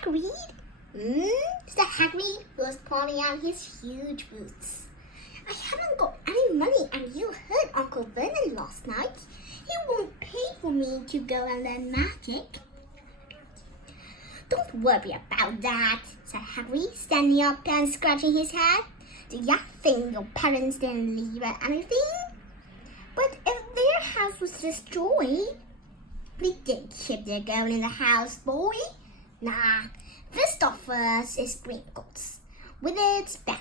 Hagrid? Said Hagrid, who was pulling out his huge boots. I haven't got any money, and you heard Uncle Vernon last night. He won't pay for me to go and learn magic. Don't worry about that, said Hagrid, standing up and scratching his head. Do you think your parents didn't leave anything? But if their house was destroyed, they did keep their gold in the house, boy. Nah, this stuff first is Gringotts, with its back.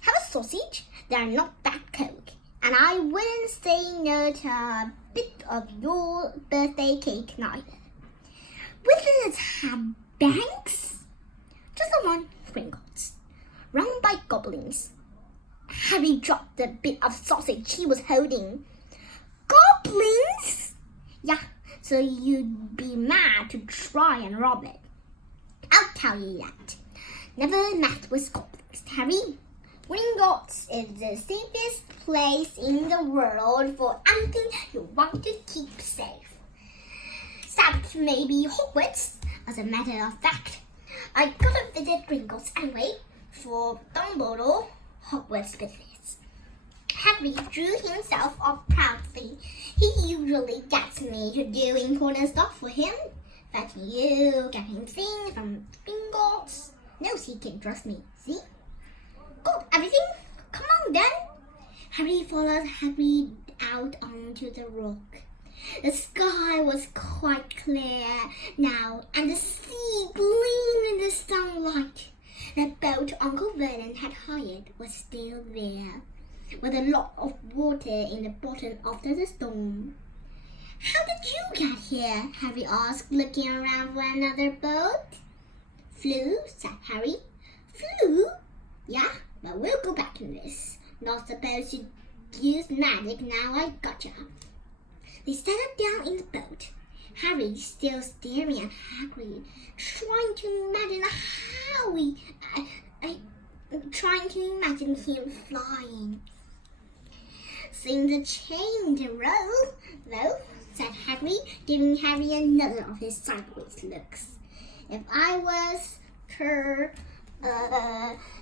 Have a sausage, they're not that cold, and I wouldn't say no to a bit of your birthday cake neither. Wizards have banks? Just the one, Gringotts, run by goblins. Harry dropped the bit of sausage he was holding. Goblins? Yeah, so you'd be mad to try and rob it. I'll tell you that. Never met with goblins, Harry. Gringotts is the safest place in the world for anything you want to keep safe. Except maybe Hogwarts, as a matter of fact. I gotta visit Gringotts anyway for Dumbledore Hogwarts business. Harry drew himself up proudly. He usually gets me to do important stuff for him. Fetching you, getting things from Gringotts. Knows he can trust me, see? Got everything? Come on then. Harry followed Hagrid out onto the rock. The sky was quite clear now, and the sea gleamed in the sunlight. The boat Uncle Vernon had hired was still there, with a lot of water in the bottom after the storm. How did you get here? Harry asked, looking around for another boat. Flew, said Harry. Flew? Yeah, but we'll go back in this. Not supposed to use magic now I gotcha. They settled down in the boat. Harry still staring at Hagrid, trying to imagine him flying. Seems a change to roll, though, said Hagrid, giving Harry another of his sideways looks. If I was to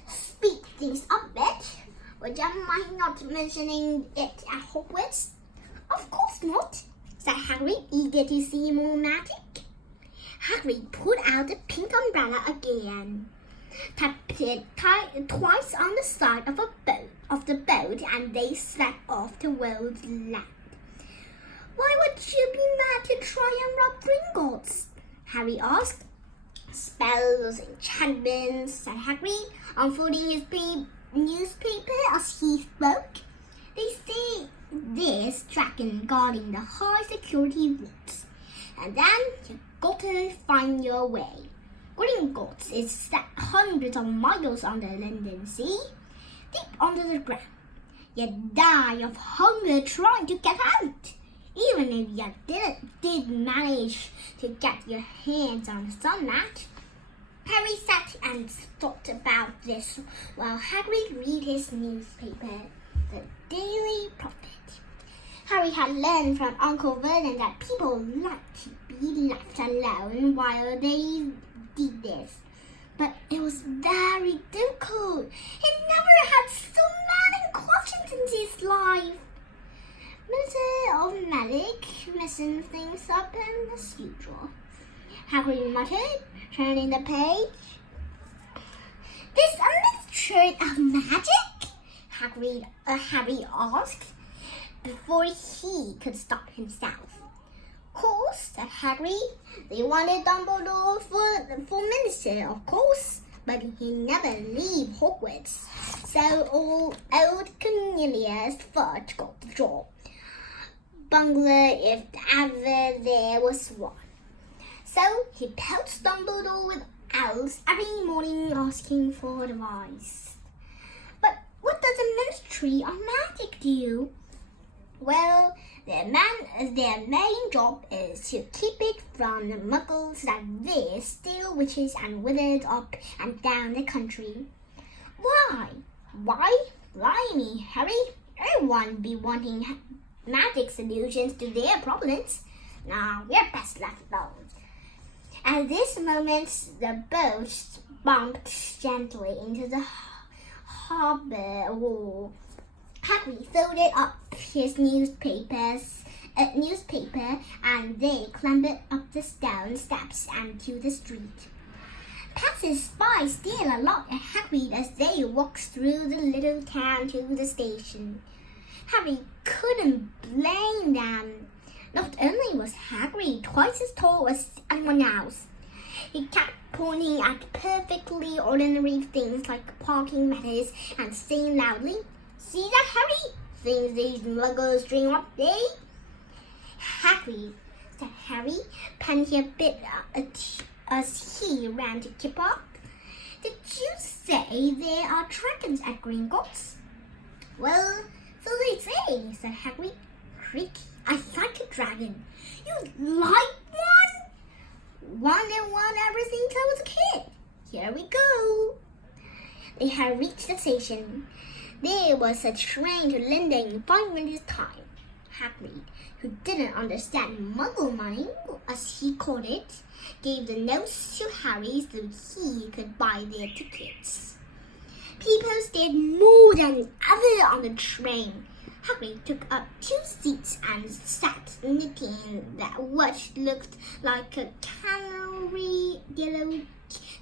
speed things up a bit, would you mind not mentioning it at Hogwarts? Of course not, said Hagrid, eager to see more magic. Hagrid pulled out the pink umbrella again, tapped it twice on the side of the boat, and they set off towards land. Why would you be mad to try and rob Gringotts? Harry asked. Spells, enchantments, said Hagrid, unfolding his newspaper as he spoke. They say this dragon guarding the high security woods, and then you gotta find your way. Gringotts is set hundreds of miles under London Sea, deep under the ground. You'd die of hunger trying to get out, even if you did manage to get your hands on the sunlight. Harry sat and thought about this while Hagrid read his newspaper, The Daily Prophet. Harry had learned from Uncle Vernon that people like to be left alone while they did this. But it was very difficult. He never had so many questions in his life. Minister of Magic, messing things up as usual. Hagrid muttered, turning the page. This Ministry of Magic? Harry asked, before he could stop himself. Course, said Hagrid. They wanted Dumbledore for minister, of course, but he never leave Hogwarts. So old Cornelius Fudge got the job. Bungler, if ever there was one. So he pelts Dumbledore with owls every morning asking for advice. But what does the Ministry of Magic do? Well, their main job is to keep it from the muggles that there steal witches and wizards up and down the country. Why? Blimey, Harry, everyone be wanting magic solutions to their problems. Now, we're best left alone. At this moment, the boat bumped gently into the harbor wall. Hagrid folded up his newspaper and they clambered up the stone steps and to the street. Passers-by stared a lot at Hagrid as they walked through the little town to the station. Harry couldn't blame them. Not only was Hagrid twice as tall as anyone else, he kept pointing at perfectly ordinary things like parking meters and saying loudly, "See that, Harry? Things these muggles dream up, eh?" "Hagrid," said Harry, panting a bit as he ran to keep up. "Did you say there are dragons at Gringotts?" "Well, so they say," said Hagrid. "Creaky, I like a dragon." "You like one?" "Wanted one ever since I was a kid. Here we go." They had reached the station. There was a train to London in 5 minutes' time. Hagrid, who didn't understand Muggle money, as he called it, gave the notes to Harry so he could buy their tickets. People stayed more than ever on the train. Hagrid took up 2 seats and sat knitting what looked like a canary yellow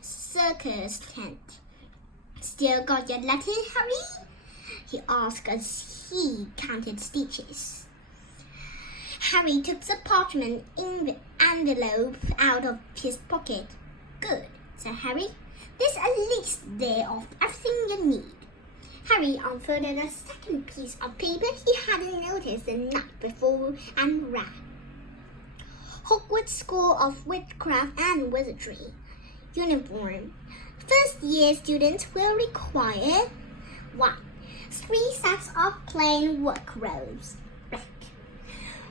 circus tent. "Still got your letter, Harry?" he asked as he counted stitches. Harry took the parchment envelope out of his pocket. "Good," said Harry. "There's a list there of everything you need." Harry unfolded a second piece of paper he hadn't noticed the night before and read. "Hogwarts School of Witchcraft and Wizardry. Uniform. First-year students will require 1. 3 sets of plain work robes, black.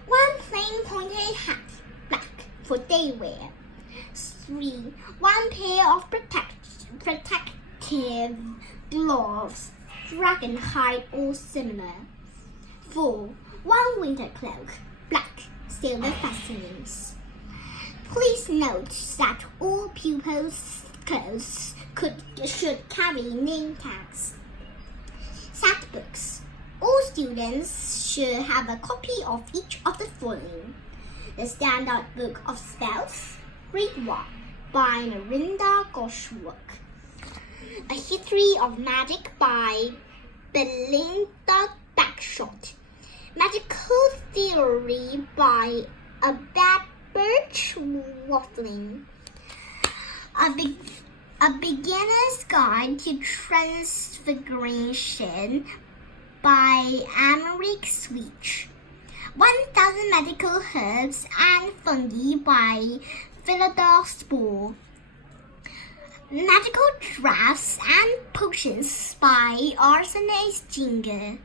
1 plain pointed hat, black, for day wear. 3. 1 pair of protective gloves, dragon hide or similar. 4. 1 winter cloak, black, silver fastenings. Please note that all pupils' clothes should carry name tags. Set books. All students should have a copy of each of the following: the Standard Book of Spells, Grade 1, by Narinda Goshwok. A History of Magic by Belinda Bagshot. Magical Theory by Birch Waffling. A Beginner's Guide to Transfiguration by Amric Sweech. 1000 Medical Herbs and Fungi by Philodor Spore. Magical Drafts and Potions by Arsenic Ginger.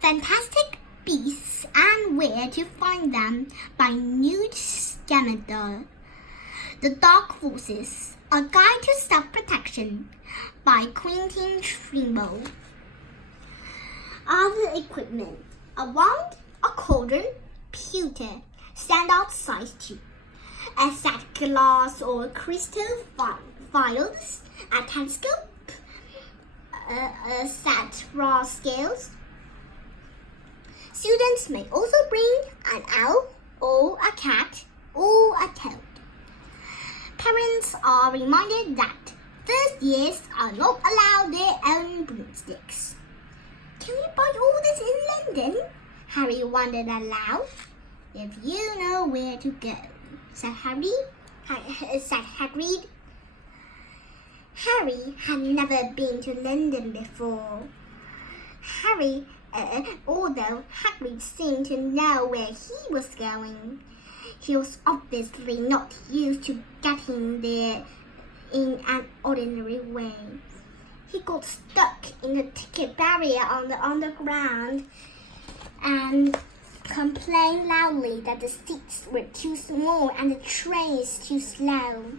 Fantastic Beasts and Where to Find Them by Newt Scamander. The Dark Forces, A Guide to Self-Protection by Quentin Trimble. Other equipment: a wand, a cauldron, pewter, standard size tube, a set glass or crystal vials, a telescope, a set raw scales. Students may also bring an owl or a cat or a toad. Parents are reminded that first years are not allowed their own broomsticks. "Can we buy all this in London?" Harry wondered aloud. "If you know where to go," said Hagrid. Harry had never been to London before. Although Hagrid seemed to know where he was going, he was obviously not used to getting there in an ordinary way. He got stuck in the ticket barrier on the underground and complained loudly that the seats were too small and the trains too slow.